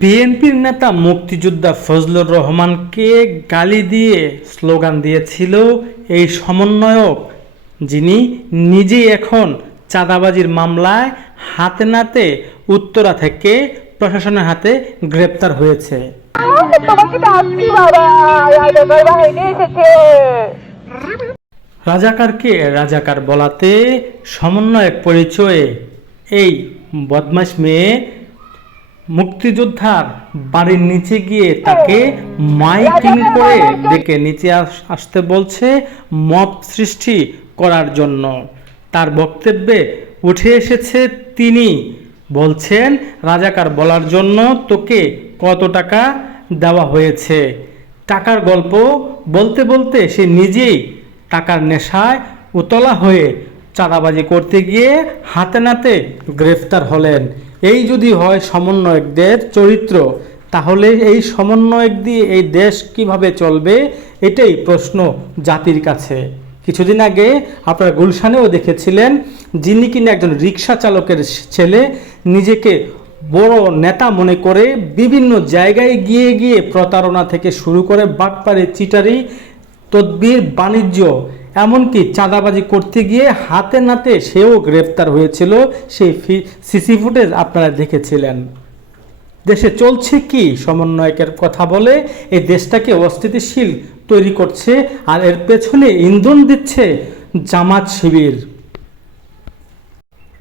বিএনপির নেতা মুক্তিযোদ্ধা ফজলুর রহমানকে গালি দিয়ে স্লোগান দিয়েছিল এই সমন্বয়ক, যিনি নিজেই এখন চাঁদাবাজির মামলায় হাতে নাতে উত্তরা থেকে প্রশাসনের হাতে গ্রেপ্তার হয়েছে। তোমাকে বাবা এসেছে। রাজাকারকে রাজাকার বলাতে সমন্বয়ক পরিচয়ে এই বদমাশ মেয়ে মুক্তিযোদ্ধার বাড়ির নিচে গিয়ে তাকে মাইকিং করে ডেকে নিচে আস- আসতে বলছে মব সৃষ্টি করার জন্য। তার বক্তব্যে উঠে এসেছে তিনি। বলছেন রাজাকার বলার জন্য তোকে কত টাকা দেওয়া হয়েছে? টাকার গল্প বলতে বলতে সে নিজেই টাকার নেশায় উতলা হয়ে চাঁদাবাজি করতে গিয়ে হাতে নাতে গ্রেফতার হলেন। এই যদি হয় সমন্বয়কদের চরিত্র, তাহলে এই সমন্বয়ক দিয়ে এই দেশ কীভাবে চলবে, এটাই প্রশ্ন জাতির কাছে। কিছুদিন আগে আপনারা গুলশানেও দেখেছিলেন, যিনি কিনা একজন রিক্সা চালকের ছেলে, নিজেকে বড় নেতা মনে করে বিভিন্ন জায়গায় গিয়ে গিয়ে প্রতারণা থেকে শুরু করে বাটপাড়ি চিটারি তদবির বাণিজ্য, এমনকি চাঁদাবাজি করতে গিয়ে হাতে নাতে সেও গ্রেপ্তার হয়েছিল। সেই সিসি ফুটেজ আপনারা দেখেছিলেন। দেশে চলছে কি সমন্বয়কের কথা বলে, এই দেশটাকে অস্থিতিশীল তৈরি করছে আর এর পেছনে ইন্ধন দিচ্ছে জামাত শিবির।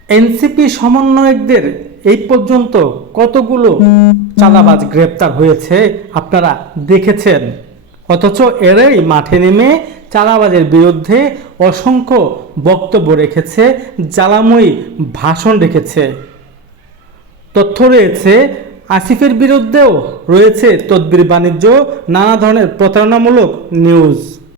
এনসিপি সমন্বয়কদের এই পর্যন্ত কতগুলো চাঁদাবাজ গ্রেপ্তার হয়েছে আপনারা দেখেছেন? অথচ এরাই মাঠে নেমে চাঁদাবাজের বিরুদ্ধে অসংখ্য বক্তব্য রেখেছে, জ্বালাময়ী ভাষণ রেখেছে। তথ্য রয়েছে, আসিফের বিরুদ্ধেও রয়েছে তদবির বাণিজ্য, নানা ধরনের প্রতারণামূলক নিউজ